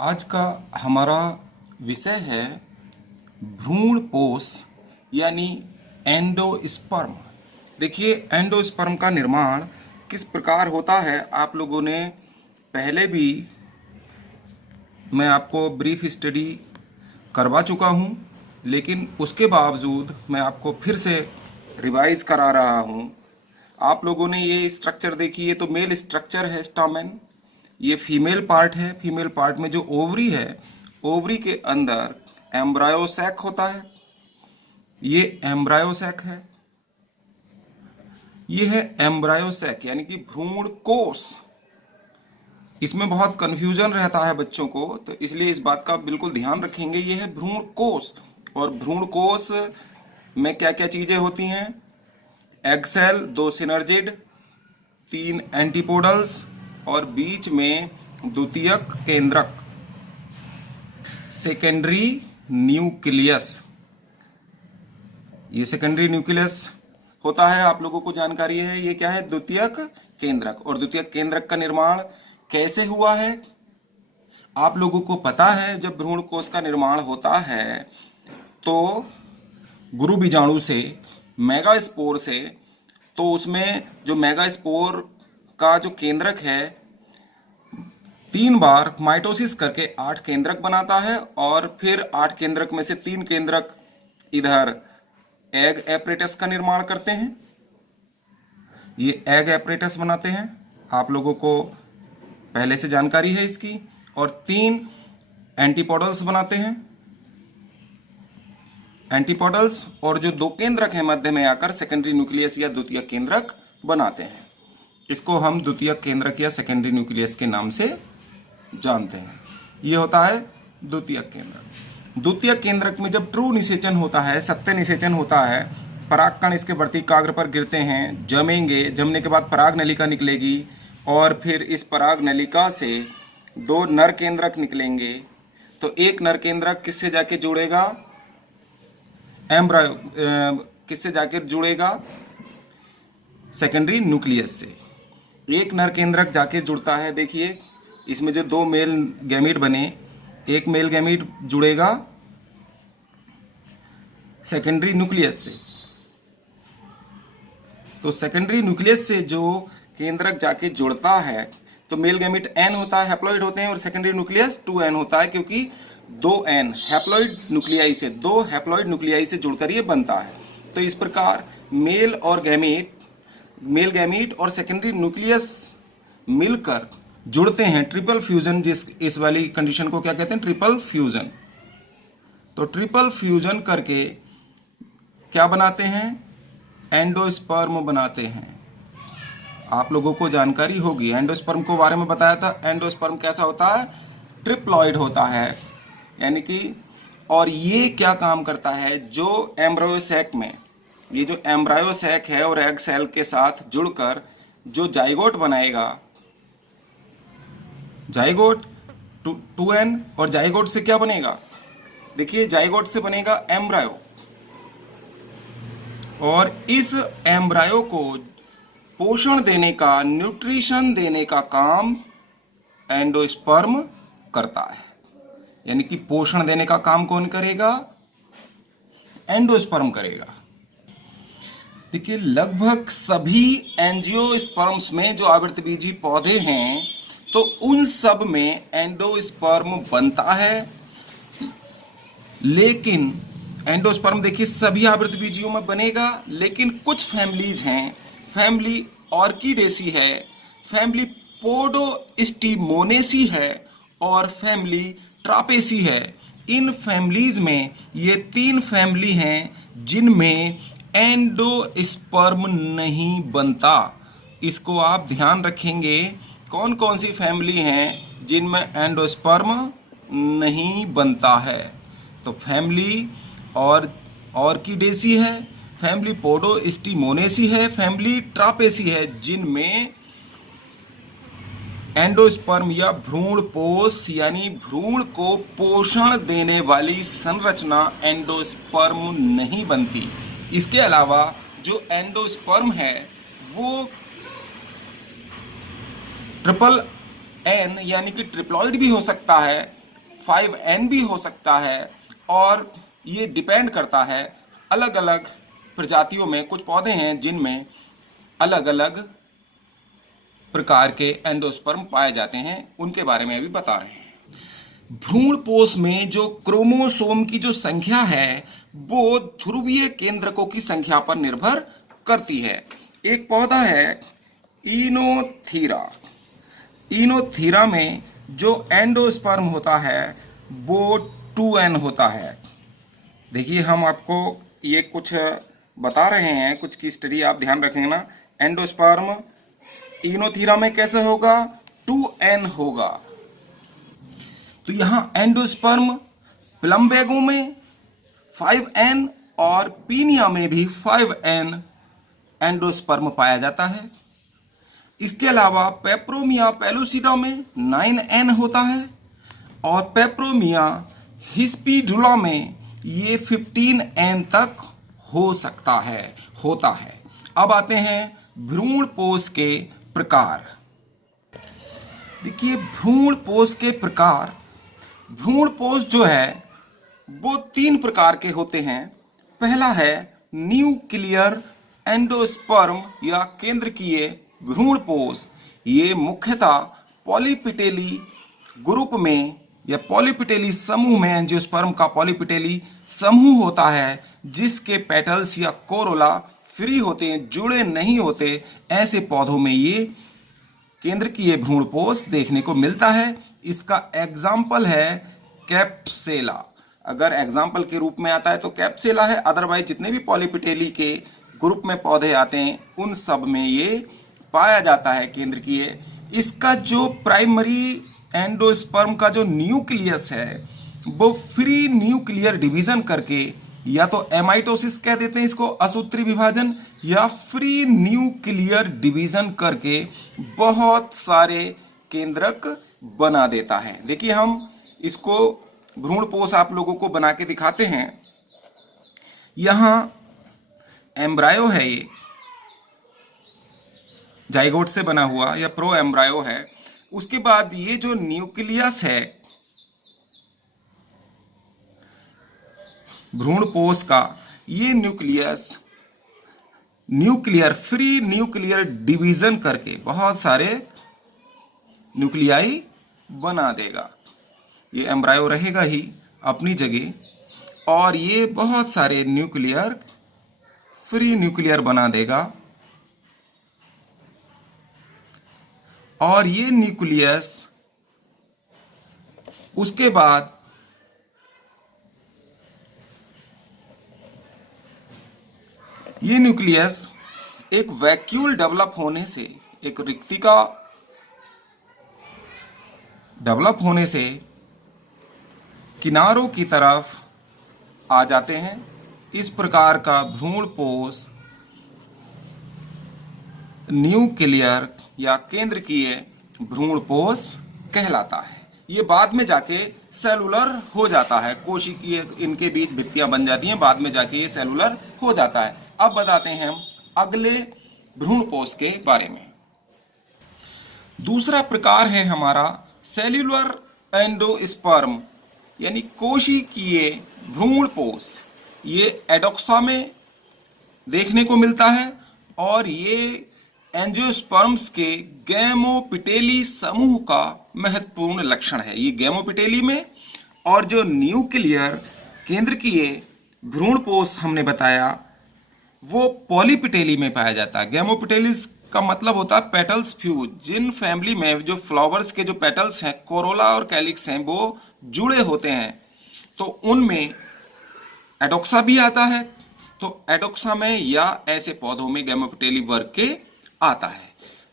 आज का हमारा विषय है भ्रूणपोष यानी एंडोस्पर्म। देखिए, एंडोस्पर्म का निर्माण किस प्रकार होता है आप लोगों ने पहले भी मैं आपको ब्रीफ स्टडी करवा चुका हूँ, लेकिन उसके बावजूद मैं आपको फिर से रिवाइज करा रहा हूँ। आप लोगों ने ये स्ट्रक्चर देखी, ये तो मेल स्ट्रक्चर है स्टामेन, ये फीमेल पार्ट है। फीमेल पार्ट में जो ओवरी है, ओवरी के अंदर एम्ब्रायो सैक होता है, ये एम्ब्रायो सैक है, ये है एम्ब्रायो सैक यानी कि भ्रूण कोष। इसमें बहुत कंफ्यूजन रहता है बच्चों को, तो इसलिए इस बात का बिल्कुल ध्यान रखेंगे। ये है भ्रूण कोष, और भ्रूण कोष में क्या क्या चीजें होती हैं? एग सेल, 2 सिनर्जिड, 3 एंटीपोडल्स और बीच में द्वितीयक केंद्रक, सेकेंडरी न्यूक्लियस। ये सेकेंडरी न्यूक्लियस होता है, आप लोगों को जानकारी है। ये क्या है? द्वितीयक केंद्रक। और द्वितीयक केंद्रक का निर्माण कैसे हुआ है आप लोगों को पता है? जब भ्रूण कोष का निर्माण होता है तो गुरु बीजाणु से, मेगास्पोर से, तो उसमें जो मेगास्पोर का जो केंद्रक है 3 बार माइटोसिस करके 8 केंद्रक बनाता है, और फिर 8 केंद्रक में से 3 केंद्रक इधर एग एपरेटस का निर्माण करते हैं। ये एग एपरेटस बनाते हैं, आप लोगों को पहले से जानकारी है इसकी। और 3 एंटीपोडल्स बनाते हैं, एंटीपोडल्स, और जो 2 केंद्रक हैं मध्य में आकर सेकेंडरी न्यूक्लियस या द्वितीयक केंद्रक बनाते हैं। इसको हम द्वितीयक केंद्रक या सेकेंडरी न्यूक्लियस के नाम से जानते हैं। ये होता है द्वितीयक केंद्रक। द्वितीयक केंद्रक में जब ट्रू निषेचन होता है, सत्य निषेचन होता है, परागकण इसके वर्तिकाग्र पर गिरते हैं, जमेंगे, जमने के बाद पराग नलिका निकलेगी, और फिर इस पराग नलिका से 2 नर केंद्रक निकलेंगे। तो एक नर केंद्रक किससे जाके जुड़ेगा? एम्ब्रायो किससे जाकर जुड़ेगा? सेकेंडरी न्यूक्लियस से। एक नर केंद्रक जाके जुड़ता है। देखिए, इसमें जो 2 मेल गैमीट बने, एक मेल गैमीट जुड़ेगा सेकेंडरी न्यूक्लियस से। तो सेकेंडरी न्यूक्लियस से जो केंद्रक जाके जुड़ता है, तो मेल गैमीट n होता है, हैप्लॉइड होते हैं, और सेकेंडरी न्यूक्लियस 2n होता है, क्योंकि 2n हैप्लॉइड न्यूक्लियाई से, 2 हैप्लॉइड न्यूक्लियाई से जुड़कर ये बनता है। तो इस प्रकार मेल गैमीट और सेकेंडरी न्यूक्लियस मिलकर जुड़ते हैं, ट्रिपल फ्यूजन। इस वाली कंडीशन को क्या कहते हैं? Triple fusion. तो ट्रिपल फ्यूजन करके क्या बनाते हैं? एंडोस्पर्म बनाते हैं। आप लोगों को जानकारी होगी, एंडोस्पर्म को बारे में बताया था। एंडोस्पर्म कैसा होता है? ट्रिप्लॉइड होता है, यानी कि, और ये क्या काम करता है? जो एम्ब्रायो सैक में, ये जो एम्ब्रायो सैक है और एग सेल के साथ जुड़कर जो जाइगोट बनाएगा, जाइगोट 2n, और जाइगोट से क्या बनेगा? देखिए, जाइगोट से बनेगा एम्ब्रायो, और इस एम्ब्रायो को पोषण देने का, न्यूट्रिशन देने का काम एंडोस्पर्म करता है। यानी कि पोषण देने का काम कौन करेगा? एंडोस्पर्म करेगा। देखिए, लगभग सभी एंजियोस्पर्म्स में जो आवृतबीजी पौधे हैं, तो उन सब में एंडोस्पर्म बनता है। लेकिन एंडोस्पर्म देखिए सभी आवृतबीजियों में बनेगा, लेकिन कुछ फैमिलीज हैं, फैमिली ऑर्किडेसी है, फैमिली पोडोस्टिमोनेसी है, और फैमिली ट्रापेसी है। इन फैमिलीज में ये 3 फैमिली हैं जिनमें एंडोस्पर्म नहीं बनता। इसको आप ध्यान रखेंगे, कौन कौन सी फैमिली हैं जिनमें एंडोस्पर्म नहीं बनता है? तो फैमिली ऑर्किडेसी है, फैमिली पोडोस्टिमोनेसी है, फैमिली ट्रापेसी है, जिनमें एंडोस्पर्म या भ्रूणपोष यानी भ्रूण को पोषण देने वाली संरचना एंडोस्पर्म नहीं बनती। इसके अलावा जो एंडोस्पर्म है वो ट्रिपल एन यानी कि ट्रिप्लॉइड भी हो सकता है, 5n भी हो सकता है। और ये डिपेंड करता है अलग अलग प्रजातियों में। कुछ पौधे हैं जिनमें अलग अलग प्रकार के एंडोस्पर्म पाए जाते हैं, उनके बारे में भी बता रहे हैं। भ्रूणपोष में जो क्रोमोसोम की जो संख्या है वो ध्रुवीय केंद्रकों की संख्या पर निर्भर करती है। एक पौधा है इनोथीरा। इनोथीरा में जो एंडोस्पर्म होता है वो 2n होता है। देखिए हम आपको ये कुछ बता रहे हैं, कुछ की स्टडी आप ध्यान रखेंगे ना। एंडोस्पर्म इनोथीरा में कैसे होगा? 2n होगा। तो यहां एंडोस्पर्म प्लम्बेगो में 5n और पीनिया में भी 5n एंडोस्पर्म पाया जाता है। इसके अलावा पेपरोमिया पेलुसिडा में 9n होता है और पेपरोमिया हिस्पिडुला में ये 15n तक हो सकता है, होता है। अब आते हैं भ्रूणपोष के प्रकार। देखिए भ्रूणपोष के प्रकार, भ्रूणपोष जो है वो 3 प्रकार के होते हैं। पहला है न्यूक्लियर एंडोस्पर्म या केंद्रकीय भ्रूणपोष। ये मुख्यतः पॉलीपिटेली ग्रुप में या पॉलीपिटेली समूह में एंजियोस्पर्म का पॉलीपिटेली समूह होता है जिसके पेटल्स या कोरोला फ्री होते हैं, जुड़े नहीं होते। ऐसे पौधों में ये केंद्रकीय भ्रूणपोष देखने को मिलता है। इसका एग्जाम्पल है कैप्सेला। अगर एग्जाम्पल के रूप में आता है तो कैप्सेला है, अदरवाइज जितने भी पॉलीपिटेली के ग्रुप में पौधे आते हैं उन सब में ये पाया जाता है केंद्रकीय। इसका जो प्राइमरी एंडोस्पर्म का जो न्यूक्लियस है वो फ्री न्यूक्लियर डिवीजन करके, या तो एमाइटोसिस कह देते हैं इसको, असूत्री विभाजन, या फ्री न्यूक्लियर डिवीजन करके बहुत सारे केंद्रक बना देता है। देखिए हम इसको भ्रूणपोष आप लोगों को बना के दिखाते हैं। यहां एम्ब्रायो है, ये जाइगोट से बना हुआ या प्रो एम्ब्रायो है। उसके बाद ये जो न्यूक्लियस है भ्रूणपोष का, ये nucleus nuclear free nuclear division करके बहुत सारे न्यूक्लियाई बना देगा। ये एम्ब्रायो रहेगा ही अपनी जगह और ये बहुत सारे न्यूक्लियर फ्री न्यूक्लियर बना देगा। और ये न्यूक्लियस उसके बाद ये न्यूक्लियस एक वैक्यूल डेवलप होने से, एक रिक्तिका डेवलप होने से किनारों की तरफ आ जाते हैं। इस प्रकार का भ्रूणपोष न्यूक्लियर या केंद्रकीय भ्रूणपोष कहलाता है। ये बाद में जाके सेलुलर हो जाता है, कोशिकीय इनके बीच भित्तियां बन जाती हैं, बाद में जाके ये सेलुलर हो जाता है। अब बताते हैं हम अगले भ्रूणपोष के बारे में। दूसरा प्रकार है हमारा सेल्यूलर एंडोस्पर्म यानी कोशिकीय भ्रूणपोष। ये एडोक्सा में देखने को मिलता है और ये एंजियोस्पर्म्स के गैमोपिटेली समूह का महत्वपूर्ण लक्षण है। ये गैमोपिटेली में, और जो न्यूक्लियर केंद्रकीय भ्रूणपोष हमने बताया वो पॉलीपिटेली में पाया जाता है। गैमोपिटेलिस का मतलब होता है पेटल्स फ्यूज। जिन फैमिली में जो फ्लावर्स के जो पेटल्स हैं, कोरोला और कैलिक्स हैं, वो जुड़े होते हैं, तो उनमें एडोक्सा भी आता है। तो एडोक्सा में या ऐसे पौधों में गैमोपिटेली वर्ग के आता है।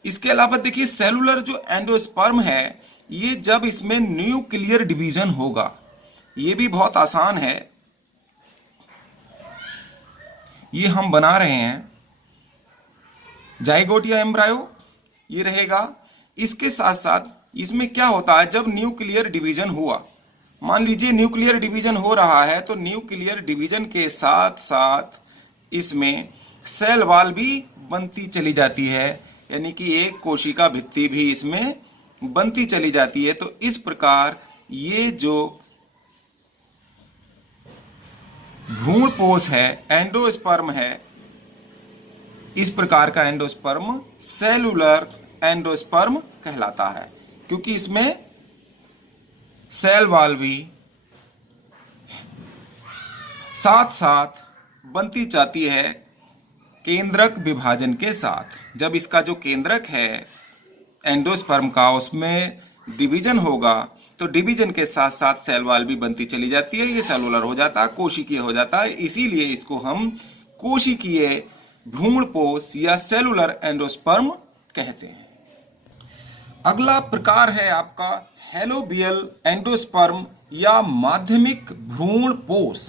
इसके अलावा देखिए सेलुलर जो एंडोस्पर्म है, ये जब इसमें न्यूक्लियर डिवीजन होगा, ये भी बहुत आसान है, ये हम बना रहे हैं जाइगोट या एम्ब्रायो, ये रहेगा। इसके साथ साथ इसमें क्या होता है, जब न्यूक्लियर डिवीजन हुआ, मान लीजिए न्यूक्लियर डिवीजन हो रहा है, तो न्यूक्लियर डिवीजन के साथ साथ इसमें सेल वॉल भी बनती चली जाती है, यानी कि एक कोशिका भित्ति भी इसमें बनती चली जाती है। तो इस प्रकार ये जो भ्रूणपोष है, एंडोस्पर्म है, इस प्रकार का एंडोस्पर्म सेलुलर एंडोस्पर्म कहलाता है, क्योंकि इसमें सेल वॉल भी साथ साथ बनती जाती है केंद्रक विभाजन के साथ। जब इसका जो केंद्रक है एंडोस्पर्म का उसमें डिवीजन होगा तो डिवीजन के साथ साथ सेल वॉल भी बनती चली जाती है, ये सेलुलर हो जाता है, कोशिकीय हो जाता है। इसीलिए इसको हम कोशिकीय भ्रूणपोष या सेलुलर एंडोस्पर्म कहते हैं। अगला प्रकार है आपका हेलोबियल एंडोस्पर्म या माध्यमिक भ्रूणपोष।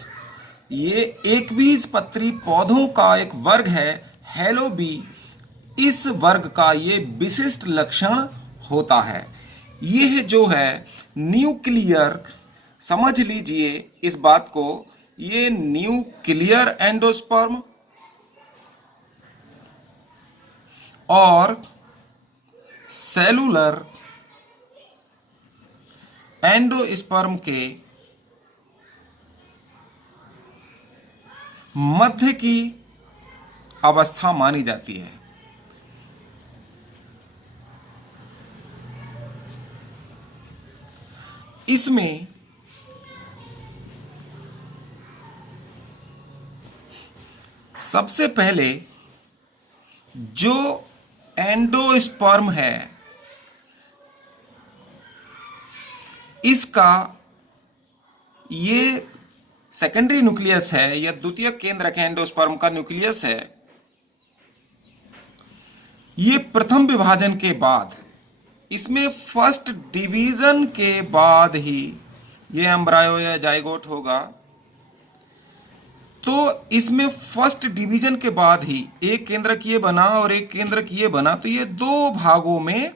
ये एकबीजपत्री पौधों का एक वर्ग है हेलोबी। इस वर्ग का ये विशिष्ट लक्षण होता है, यह जो है न्यूक्लियर, समझ लीजिए इस बात को, ये न्यूक्लियर एंडोस्पर्म और सेलुलर एंडोस्पर्म के मध्य की अवस्था मानी जाती है। इसमें सबसे पहले जो एंडोस्पर्म है इसका ये सेकेंडरी न्यूक्लियस है या द्वितीय केंद्रक एंडोस्पर्म का न्यूक्लियस है। ये प्रथम विभाजन के बाद, इसमें फर्स्ट डिवीजन के बाद ही ये एम्ब्रायो या जाइगोट होगा। तो इसमें फर्स्ट डिवीजन के बाद ही एक केंद्रक ये बना और एक केंद्रक ये बना, तो ये दो भागों में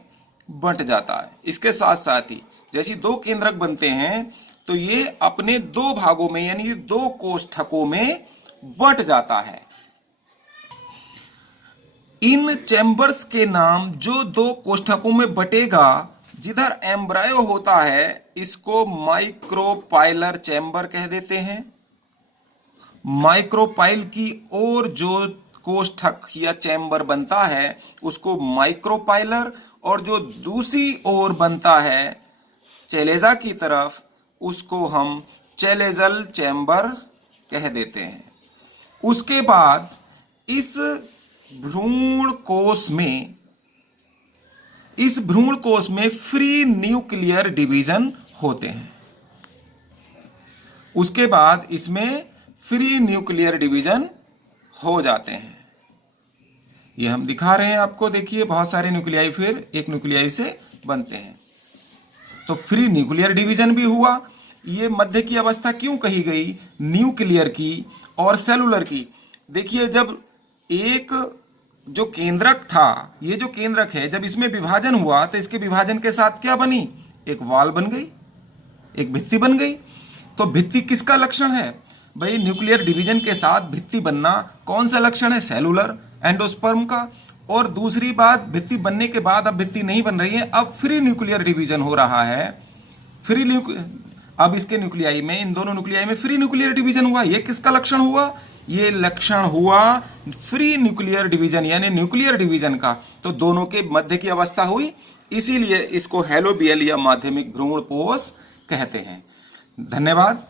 बंट जाता है। इसके साथ साथ ही जैसे दो केंद्रक बनते हैं तो ये अपने दो भागों में यानी दो कोष्ठकों में बंट जाता है। इन चैम्बर्स के नाम जो दो कोष्ठकों में बटेगा, जिधर एम्ब्रायो होता है इसको माइक्रोपाइलर चैम्बर कह देते हैं। माइक्रोपाइल की ओर जो कोष्ठक या चैम्बर बनता है उसको माइक्रोपाइलर, और जो दूसरी ओर बनता है चैलेजा की तरफ उसको हम चैलेजल चैम्बर कह देते हैं। उसके बाद इस भ्रूणकोश में फ्री न्यूक्लियर डिवीजन होते हैं। उसके बाद इसमें फ्री न्यूक्लियर डिवीजन हो जाते हैं। ये हम दिखा रहे हैं आपको, देखिए बहुत सारे न्यूक्लियाई फिर एक न्यूक्लियाई से बनते हैं। तो फ्री न्यूक्लियर डिवीजन भी हुआ। ये मध्य की अवस्था क्यों कही गई, न्यूक्लियर की और सेलुलर की? देखिए जब एक जो केंद्रक था, ये जो केंद्रक है, जब इसमें विभाजन हुआ तो इसके विभाजन के साथ क्या बनी, एक वॉल बन गई, एक भित्ति बन गई। तो भित्ति किसका लक्षण है भाई? न्यूक्लियर डिवीजन के साथ भित्ति बनना कौन सा लक्षण है? सेलुलर एंडोस्पर्म का। और दूसरी बात, भित्ति बनने के बाद अब भित्ति नहीं बन रही है, अब फ्री न्यूक्लियर डिवीजन हो रहा है। अब इसके न्यूक्लियाई में, इन दोनों न्यूक्लियाई में फ्री न्यूक्लियर डिवीजन हुआ। ये किसका लक्षण हुआ? ये लक्षण हुआ फ्री न्यूक्लियर डिवीजन यानी न्यूक्लियर डिवीजन का। तो दोनों के मध्य की अवस्था हुई, इसीलिए इसको हेलोबियल या माध्यमिक भ्रूणपोष कहते हैं। धन्यवाद।